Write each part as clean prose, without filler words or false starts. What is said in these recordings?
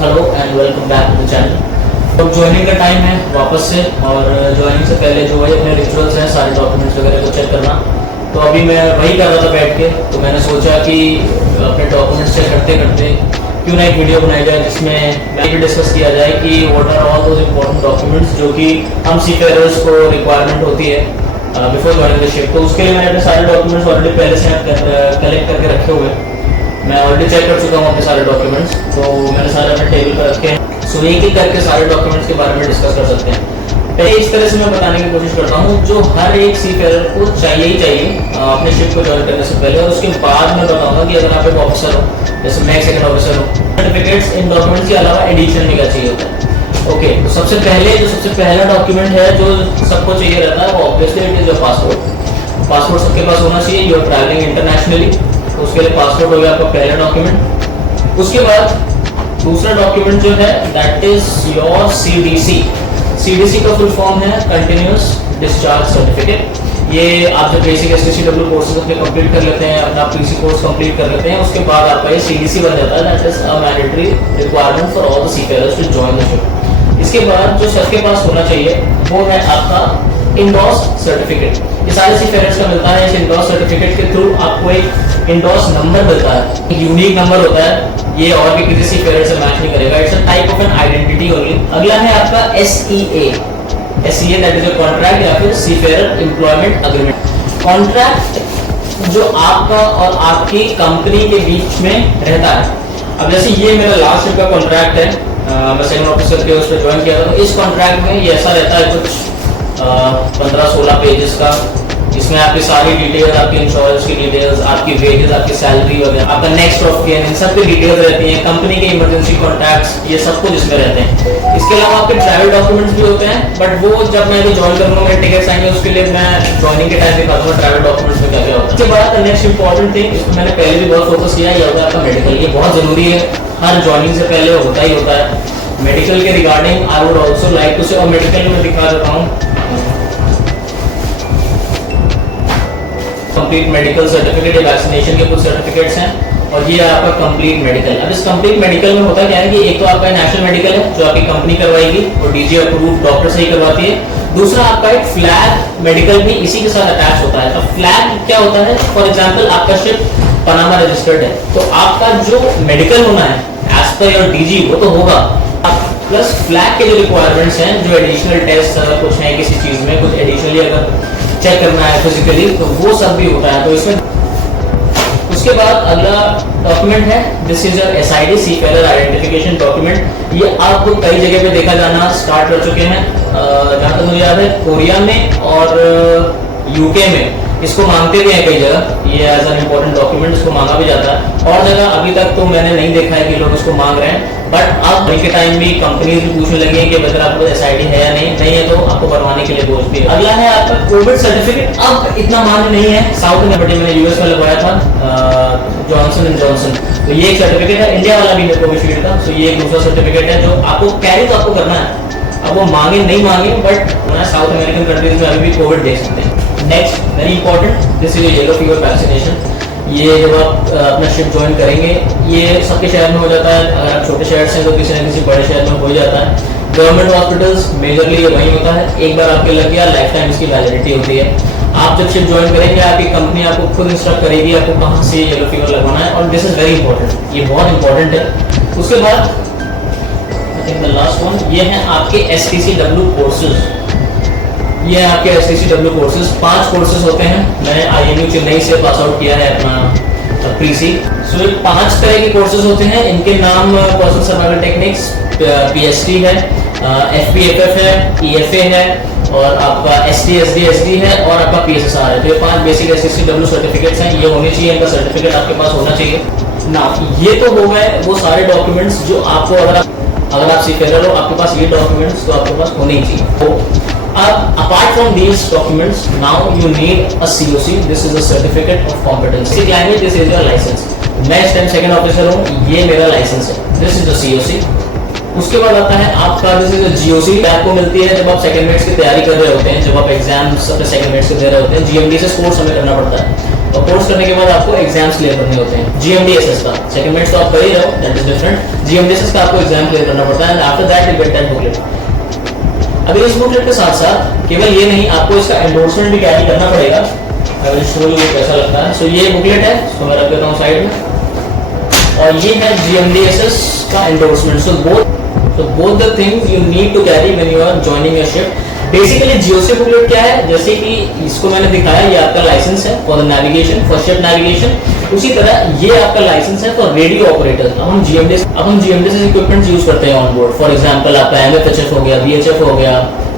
Hello and welcome back to the channel. तो joining का time है वापस से, और ज्वाइनिंग से पहले जो है अपने रिचुअल्स हैं, सारे डॉक्यूमेंट्स वगैरह को चेक करना। तो अभी मैं वही कर रहा था बैठ के, तो मैंने सोचा कि अपने डॉक्यूमेंट्स चेक करते करते क्यों ना एक वीडियो बनाई जाए जिसमें मैं भी डिस्कस किया जाए कि what are all those important documents जो कि हम सीफेयरर्स को रिक्वायरमेंट होती है बिफोर ज्वाइनिंग द शिप। तो उसके लिए मैंने अपने सारे डॉक्यूमेंट्स ऑलरेडी पहले से कलेक्ट करके रखे हुए हैं। मैं ऑलरेडी चेक कर चुका हूँ अपने सारे डॉक्यूमेंट्स, तो मैंने सारे अपने टेबल पर रखे हैं। सो एक एक करके सारे डॉक्यूमेंट्स के बारे में डिस्कस कर सकते हैं। पहले इस तरह से मैं बताने की कोशिश करता हूँ जो हर एक सीफेयर को चाहिए ही चाहिए अपने शिप को ज्वाइन करने से पहले, और उसके बाद मैं बताऊंगा कि अगर आप एक ऑफिसर हो, जैसे मैं एक सेकंड ऑफिसर हूँ, सर्टिफिकेट्स इन डॉक्यूमेंट्स के अलावा एडिशन में क्या चाहिए होता है। ओके, तो सबसे पहला डॉक्यूमेंट है जो सबको चाहिए रहता है, वो obviously it is your passport. Passport सबके पास होना चाहिए। यू आर ट्रैवलिंग इंटरनेशनली, तो उसके लिए पासपोर्ट हो गया आपका पहला डॉक्यूमेंट। उसके बाद दूसरा डॉक्यूमेंट जो है that is your CDC. CDC का फुल फॉर्म है कंटिन्यूअस डिस्चार्ज सर्टिफिकेट। ये आप जब बेसिक एसटीसीडब्ल्यू कोर्सेज अपने कंप्लीट कर लेते हैं, अपना पीसी कोर्स कंप्लीट कर लेते हैं, उसके बाद आपका ये सीडीसी बन जाता है। That is a mandatory requirement for all the seafarers to join the ship. इसके बाद जो सबके पास होना चाहिए वो है आपका इंडोर्स सर्टिफिकेट। ये सारे सीफेयरर्स का मिलता है। इस इंडोर्स सर्टिफिकेट के थ्रू आपको एक इंडोर्स नंबर मिलता है, एक यूनिक नंबर होता है। ये और भी किसी सीफेयर से मैच नहीं करेगा। It's a type of an identity only. अगला है आपका SEA. SEA that is a contract या फिर सीफेयर एम्प्लॉयमेंट एग्रीमेंट। कॉन्ट्रैक्ट जो आपका और आपकी कंपनी के बीच में रहता है। अब जैसे ये मेरा लास्ट ईयर का कॉन्ट्रैक्ट है, मैं सेकंड ऑफिसर के उस पर ज्वाइन किया था। तो इस कॉन्ट्रैक्ट में ये ऐसा रहता है कुछ 15-16 पेजेस का। इसमें आपकी सारी डिटेल्स, आपकी इंश्योरेंस की डिटेल्स, आपकी वेजेस, आपकी सैलरी वगैरह, आपका नेक्स्ट ऑफ केयर, इन सब की डिटेल्स रहती हैं। कंपनी के इमरजेंसी कॉन्टैक्ट्स, ये सब कुछ इसमें रहते हैं। इसके अलावा आपके ट्रैवल डॉक्यूमेंट्स भी होते हैं, बट वो जब मैं ज्वाइन करूंगा, मेरे टिकट्स आएंगे, उसके लिए मैं ज्वाइनिंग के टाइम दिखा दूंगा ट्रैवल डॉक्यूमेंट्स में क्या क्या होता है। इसके बाद नेक्स्ट इंपॉर्टेंट थिंग, इसमें मैंने पहले भी बहुत फोकस किया, ये होता है आपका मेडिकल। ये बहुत जरूरी है, हर ज्वाइनिंग से पहले होता ही होता है। मेडिकल के regarding I would also like to say, और मेडिकल में दिखा देता हूँ कंप्लीट मेडिकल सर्टिफिकेट, वैक्सीनेशन के कुछ सर्टिफिकेट्स हैं, और ये आपका कंप्लीट मेडिकल। अब इस कंप्लीट मेडिकल में होता क्या है कि एक तो आपका नेशनल मेडिकल है जो आपकी कंपनी करवाएगी और डीजी अप्रूव डॉक्टर से ही करवाती है। दूसरा आपका एक फ्लैग मेडिकल भी इसी के साथ अटैच होता है। अब फ्लैग क्या होता है, फॉर एग्जाम्पल आपका शिप पनामा रजिस्टर्ड है, तो आपका जो मेडिकल होना है एज पर योर डीजी वो तो होगा, प्लस फ्लैग के जो रिक्वायरमेंट्स हैं, जो एडिशनल टेस्ट अगर कुछ है किसी चीज में, कुछ एडिशनली अगर चेक करना है फिजिकली, तो वो सब भी होता है। तो इसमें उसके बाद अगला डॉक्यूमेंट है this is your SID, seafarer identification document. ये आपको कई जगह पे देखा जाना स्टार्ट कर चुके हैं। जहाँ तक मुझे याद है कोरिया में और यूके में इसको मांगते भी हैं कई जगह। ये एज एन इम्पोर्टेंट डॉक्यूमेंट इसको मांगा भी जाता है। और जगह अभी तक तो मैंने नहीं देखा है कि लोग इसको मांग रहे हैं, बट अब के टाइम भी कंपनीज भी पूछने लगी कि अगर आपको एसआईडी है या नहीं है तो आपको बनवाने के लिए बोल भी है। अगला है आपका कोविड सर्टिफिकेट। अब इतना मांग नहीं है साउथ में, बट मैंने यूएस में लगवाया था जॉनसन एंड जॉनसन, तो ये एक सर्टिफिकेट है। इंडिया वाला भी मेरे कोविशील्ड का, तो ये एक दूसरा सर्टिफिकेट है जो आपको कैरी तो आपको करना है। अब वो मांगे नहीं मांगे, बट साउथ अमेरिकन कंट्रीज में अभी भी कोविड देख सकते हैं। Next very important, this is yellow fever vaccination. ये जब आप अपना शिप ज्वाइन करेंगे, ये सबके शहर में हो जाता है। अगर आप छोटे शहर से तो किसी न किसी बड़े शहर में हो जाता है। गवर्नमेंट हॉस्पिटल्स मेजरली ये वही होता है। एक बार आपके लग गया, लाइफ टाइम इसकी वैलिडिटी होती है। आप जब शिप ज्वाइन करेंगे, आपकी कंपनी आपको खुद इंस्ट्रक्ट करेगी आपको कहाँ से येलो फीवर लगवाना है, और दिस इज वेरी इंपॉर्टेंट, ये बहुत इंपॉर्टेंट है। उसके बाद I think the last one, ये है आपके एसटीसीडब्ल्यू कोर्सेज। ये आपके एसटीसीडब्ल्यू कोर्सेज 5 कोर्सेज होते हैं। मैंने आईएमयू चेन्नई से पास आउट किया है अपना प्रीसी। सो 5 तरह के कोर्सेज होते हैं। इनके नाम पर्सनल सर्वाइवल टेक्निक्स, पीएसटी है, एफपीएफएफ है, ईएफए है, और आपका एसटी है, और आपका पीएसएसआर है। तो ये 5 बेसिक एसटीसीडब्ल्यू सर्टिफिकेट्स हैं। ये होने चाहिए, इनका सर्टिफिकेट आपके पास होना चाहिए ना। ये तो हो गए वो सारे डॉक्यूमेंट्स जो आपको, अगर आप सीफेयर हो, आपके पास ये डॉक्यूमेंट्स तो आपके पास होने ही चाहिए। तो अब apart from these documents, now you need a COC. This is a certificate of competence. Basic language, this is your license. मैं इस टाइम सेकंड ऑफिसर हूँ, ये मेरा लाइसेंस है। This is the COC. उसके बाद आता है आपका दिस इज GOC। आपको मिलती है जब आप सेकंड मेट्स की तैयारी कर रहे होते हैं, जब आप एग्जाम्स अपने सेकंड मेट्स के दे रहे होते हैं। GMD से कोर्स हमें करना पड़ता है। और कोर्स करने के बाद आपको एग्जाम्स क्लियर करने होते हैं GMDSS का। सेकंड मेट्स तो आप कर ही रहे हो, दैट इज डिफरेंट। GMDSS का आपको एग्जाम क्लियर करना पड़ता है and after that you get that booklet. अभी इस बुकलेट के साथ साथ केवल ये नहीं, आपको इसका एंडोर्समेंट भी कैरी करना पड़ेगा। आई विल शो यू कैसा लगता है। सो ये बुकलेट है, सो मैं रख देता हूँ साइड में, और ये है GMDSS का endorsement. So both the things you need to carry when you are joining your ship. Basically GOC booklet क्या है, जैसे कि इसको मैंने दिखाया, ये आपका लाइसेंस है for the navigation, for ship navigation. उसी तरह ये आपका लाइसेंस है फॉर रेडियो ऑपरेटर। अब हम GMDSS इक्विपमेंट्स यूज करते हैं ऑन बोर्ड। फॉर एग्जांपल आपका MFHF हो गया, VHF हो गया,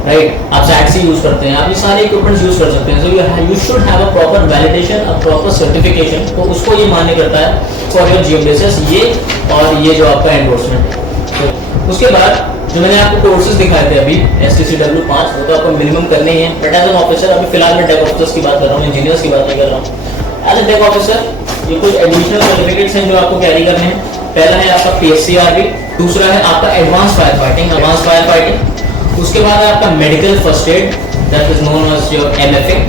राइट, आप SATC यूज करते हैं, आप ये सारे इक्विपमेंट्स यूज कर सकते हैं। So you should have a proper validation, a proper certification, तो उसको ये मान्य करता है फॉर योर GMDSS, ये और ये जो आपका एंडोर्समेंट है। उसके बाद जो मैंने आपको कोर्सेज दिखाए थे अभी STCW 5, वो तो आपको मिनिमम करने ही है। बट एज एन ऑफिसर, अभी फिलहाल मैं टेक ऑफिसर्स की बात कर रहा हूँ, इंजीनियर्स की बात नहीं कर रहा हूँ। एज ए टेक ऑफिसर ये कुछ एडिशनल सर्टिफिकेट्स हैं जो आपको कैरी करने हैं। पहला है आपका PSCRB, दूसरा है आपका एडवांस फायर फाइटिंग, उसके बाद है आपका medical first aid, that is known as your MFA।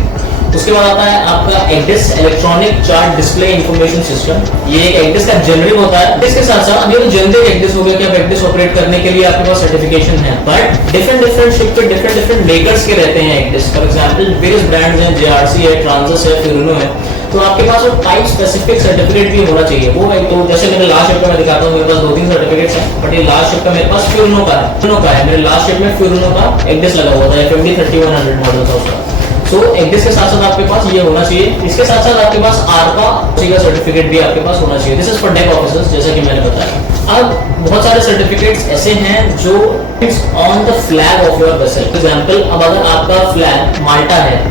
उसके बाद आता है आपका ECDIS, electronic chart display information system. ये एक ECDIS का जेनरिक होता है। इसके साथ साथ ये तो जेनरिक ECDIS हो गया कि आप ECDIS ऑपरेट करने के लिए आपके पास सर्टिफिकेशन है, बट डिफरेंट शिप पे डिफरेंट मेकर्स के रहते हैं ECDIS। For example various brands हैं, JRC है, ट्रांसस है, Furuno है, तो आपके पास वो टाइप स्पेसिफिक सर्टिफिकेट भी होना चाहिए। वो है तो जैसे मेरे लास्ट शिप का मैं दिखाता हूँ, मेरे पास 2-3 सर्टिफिकेट्स हैं, बट ये लास्ट शिप का मेरे पास Furuno का है। मेरे लास्ट शिप में Furuno का ECDIS लगा हुआ था, FMD 3100 मॉडल था उसका। तो ECDIS के साथ साथ आपके पास ये होना चाहिए। इसके साथ साथ आपके पास ARPA का सर्टिफिकेट भी आपके पास होना चाहिए। This is for deck officers, जैसा कि मैंने बताया। अब बहुत सारे सर्टिफिकेट्स ऐसे हैं जो it's on the flag of your vessel. For example, अब अगर आपका फ्लैग माल्टा है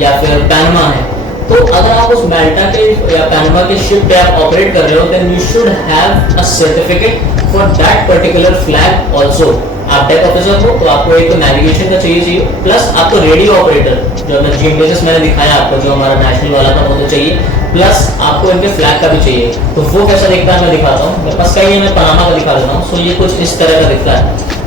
या फिर पैनमा है, तो अगर आप उस माल्टा के या पैनमा के शिप पे आप ऑपरेट कर रहे हो, then you should have a certificate for that particular flag also. आप टेक ऑफिसर हो तो आपको एक तो नेविगेशन का चाहिए, प्लस आपको रेडियो ऑपरेटर जो GMDSS मैंने दिखाया आपको, जो हमारा नेशनल वाला था, वो तो चाहिए, प्लस आपको इनके फ्लैग का भी चाहिए। तो वो कैसा दिखता है मैं दिखाता हूँ। मेरे पास कहीं मैं पनामा का दिखा देता हूँ। सो ये कुछ इस तरह का दिखता है।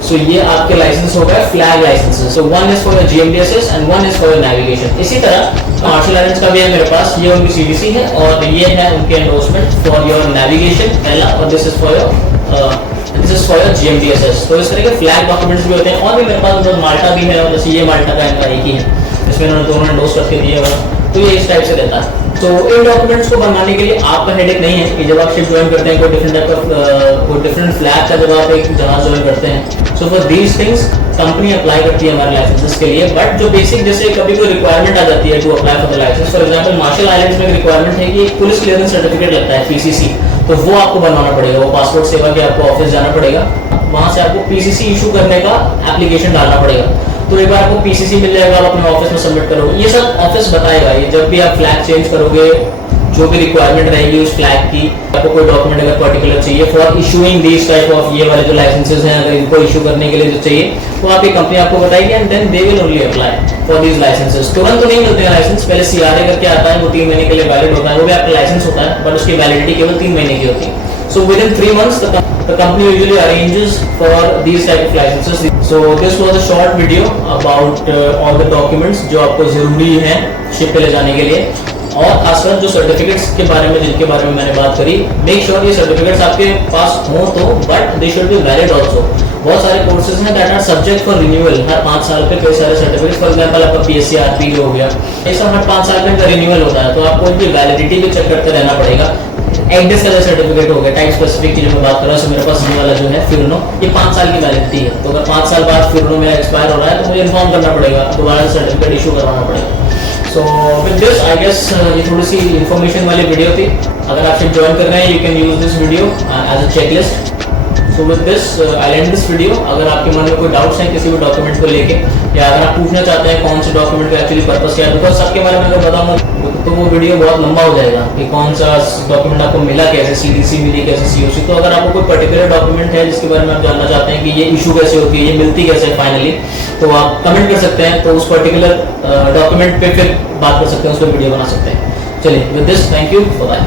सो ये आपके लाइसेंस हो गए flag licences. So one is for your GMDSS and one is for your navigation. इसी तरह मार्शल आर्ट्स का भी है मेरे पास, ये उनकी CDC है और ये है उनके एंडोर्समेंट फॉर योर नेविगेशन पहला, और this is for your GMDSS। तो इस तरह के फ्लैग डॉक्यूमेंट्स भी होते हैं। और भी मेरे पास मतलब माल्टा भी है, और जैसे ये माल्टा का इनका एक ही है, इसमें उन्होंने दोनों एंडोर्स करके दिए हुए, तो ये इस टाइप से रहता है। तो इन डॉक्यूमेंट्स को बनाने के लिए आपका हेडेक नहीं है कि जब आप शिप ज्वाइन करते हैं कोई डिफरेंट फ्लैग का, जब आप एक जहाज ज्वाइन करते हैं। So for these things company apply करती है हमारे लाइसेंसेस के लिए। बट जो बेसिक, जैसे कभी कोई रिक्वायरमेंट आ जाती है to apply for the licence, for example Marshall Islands में एक रिक्वायरमेंट है कि एक पुलिस क्लियरेंस सर्टिफिकेट लगता है, PCC, तो वो आपको बनवाना पड़ेगा। वो पासपोर्ट सेवा के आपको ऑफिस जाना पड़ेगा, वहां से आपको PCC इशू करने का एप्लीकेशन डालना पड़ेगा। तो एक बार आपको PCC मिल जाएगा, आप अपने ऑफिस में सबमिट करोगे। ये सब ऑफिस बताएगा। ये जब भी आप फ्लैग चेंज करोगे, जो भी रिक्वायरमेंट रहेगी उस फ्लैग की, आपको कोई डॉक्यूमेंट अगर पर्टिकुलर चाहिए for issuing these type of, ये वाले जो लाइसेंसेस हैं, अगर इनको इशू करने के लिए जो चाहिए, तो आप एक कंपनी आपको बताएगी and then they will only apply for these licences. तुरंत तो नहीं मिलते हैं लाइसेंस, पहले CRA करके आता है, वो 3 महीने के लिए वैलिड होता है। वो भी आपका लाइसेंस होता है, बट उसकी वैलिडिटी केवल 3 महीने की होती है। So within 3 months, the company usually arranges for these type of licenses. So this was a short video about all the documents जो आपको जरूरी है शिप पे ले जाने के लिए, और खासकर जो सर्टिफिकेट्स के बारे में, जिनके बारे में मैंने बात करी, मेक श्योर ये सर्टिफिकेट्स आपके पास हो तो, but they should be valid also. बहुत सारे कोर्सेज हैं that are subject for renewal. हर 5 साल पे कई सारे सर्टिफिकेट, फॉर एग्जांपल आपका PSCRB जो हो गया, ये सब हर 5 साल पे इनका रिन्यूअल होता है, तो आपको इनकी वैलिडिटी भी चेक करते रहना पड़ेगा। ECDIS का सर्टिफिकेट हो गया, टाइप स्पेसिफिक की जो मैं बात कर रहा हूँ, मेरे पास ये वाला जो है Furuno, ये 5 साल की वैलिडिटी है। तो अगर 5 साल बाद Furuno मेरा एक्सपायर हो रहा है, तो मुझे इन्फॉर्म करना पड़ेगा, दोबारा सर्टिफिकेट इशू करवाना पड़ेगा। So with this I guess ये थोड़ी सी इन्फॉर्मेशन वाली वीडियो थी। अगर आप शिप ज्वाइन कर रहे हैं, you can use this video as a checklist. So with this I end this video. अगर आपके मन में कोई डाउट्स हैं किसी भी डॉक्यूमेंट को लेके, या अगर आप पूछना चाहते हैं कौन से डॉक्यूमेंट का एक्चुअली पर्पस क्या है, बिकॉज सबके बारे में अगर बताऊंगा तो वो वीडियो बहुत लंबा हो जाएगा कि कौन सा डॉक्यूमेंट आपको मिला कैसे, CDC मिली कैसे, COC। तो अगर आपको कोई पर्टिकुलर डॉक्यूमेंट है जिसके बारे में आप जानना चाहते हैं कि ये इशू कैसे होती है, ये मिलती कैसे है फाइनली, तो आप कमेंट कर सकते हैं। तो उस पर्टिकुलर डॉक्यूमेंट पे फिर बात कर सकते हैं, उस पर वीडियो बना सकते हैं। चलिए with this, thank you, bye.